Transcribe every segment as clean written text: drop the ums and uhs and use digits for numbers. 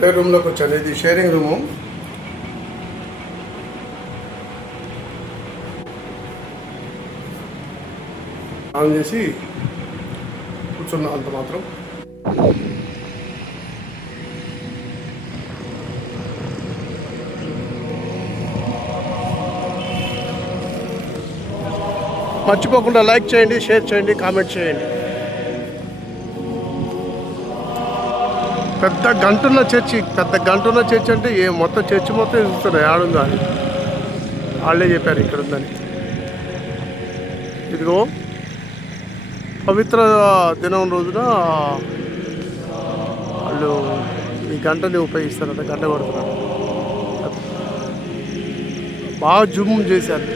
Play రూమ్లోకి వచ్చాను. ఇది షేరింగ్ రూము. ఆన్ చేసి కూర్చున్నా అంత మాత్రం. మర్చిపోకుండా లైక్ చేయండి, షేర్ చేయండి, కామెంట్ చేయండి. పెద్ద గంటున్న చర్చి అంటే మొత్తం చర్చి మొత్తం చూస్తున్నాయి ఆడుందా అని. వాళ్ళే చెప్పారు ఇక్కడ ఉందని. ఇదిగో పవిత్ర దినం రోజున వాళ్ళు ఈ గంటని ఉపయోగిస్తారట. గంట కొడుతున్నారు. బాగా జూమ్ చేశారు.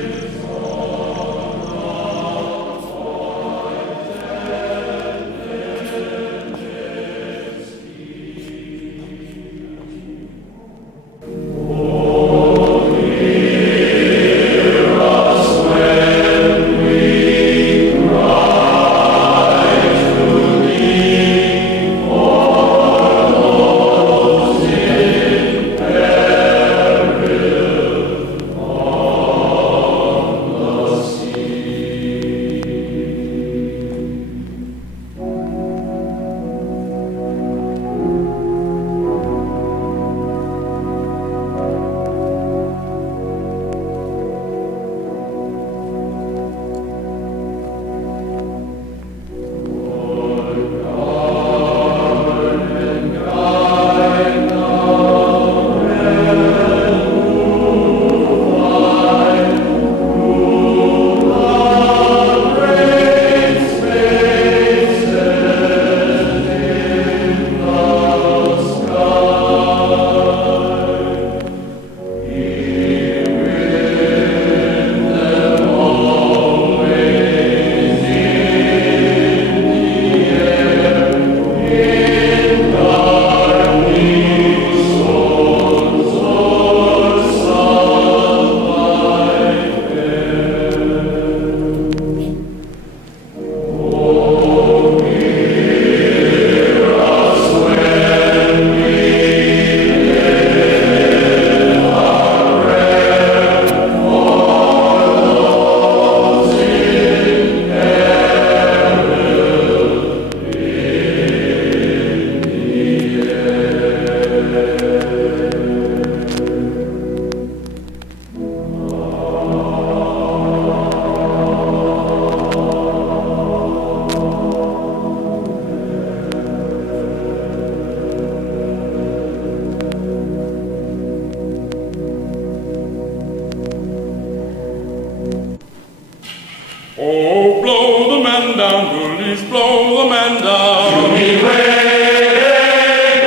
Oh, blow the man down, bullies, blow the man down. Give me way,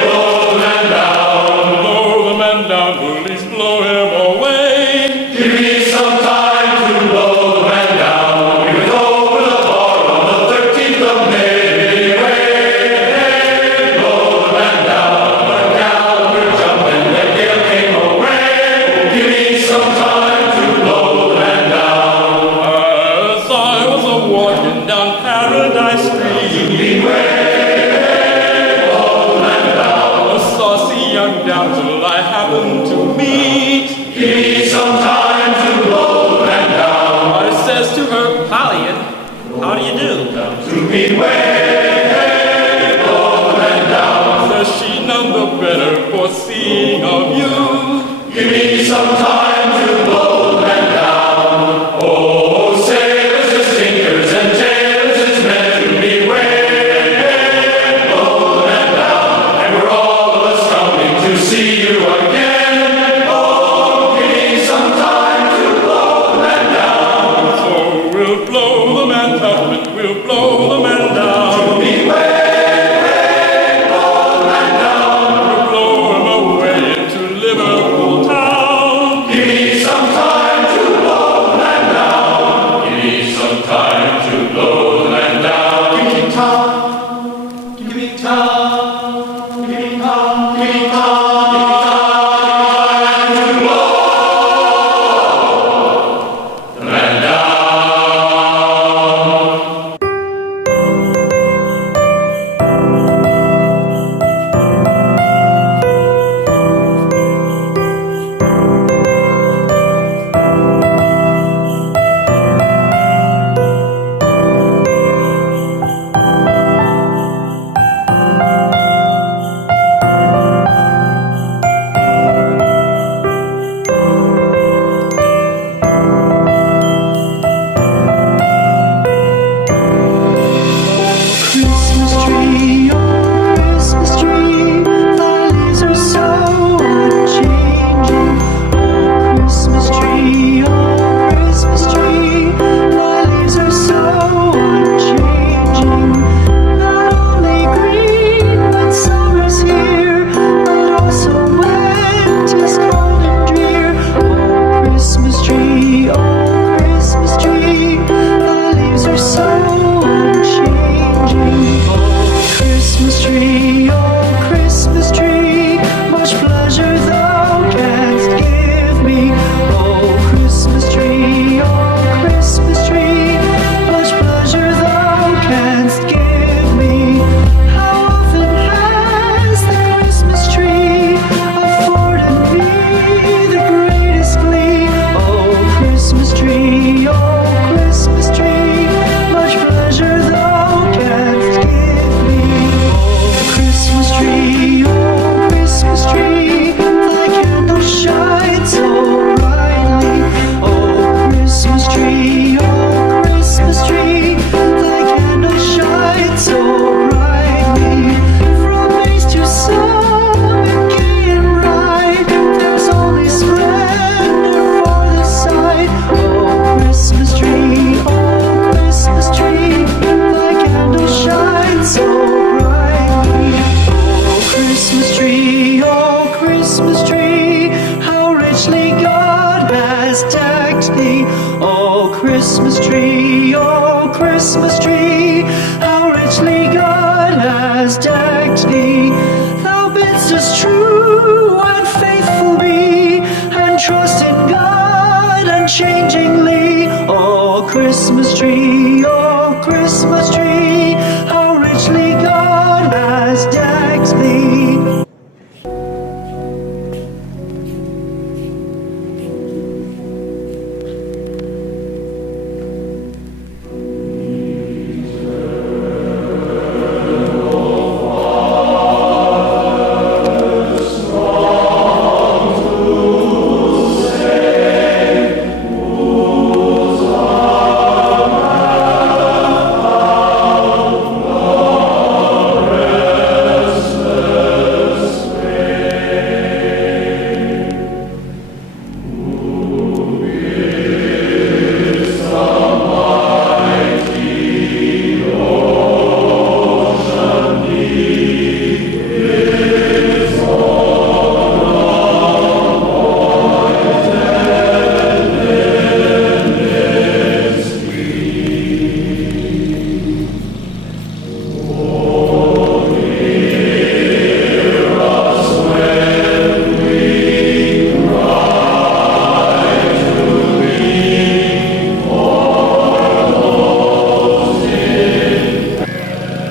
blow the man down. Blow the man down, bullies, blow him away. Give me some time to blow the man down. We went over the bar on the 13th of May. Way, blow the man down. But now we're jumping, the gale came away. Give me some time to blow the man down. As I was walking down Paradise Street, beware, blow the man down. A saucy young damsel I happened to meet. Give me some time to blow the man down. I says to her, Pallion, how do you do? To me, way, blow the man down. Says she, none the better for seeing of you. Give me some time to blow the man down. Oh, sailors and sinkers and tailors, it's meant to be way, blow the man down. And we're all of us coming to see you again. Oh, give me some time to blow the man down. So we'll blow the man down, we'll blow the man down. To be way, blow the man down. We'll blow him away into Liverpool town. Give Christmas tree, how richly God has decked thee.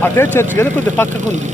అదే church కదా కొద్దిగా పక్కకు ఉంది.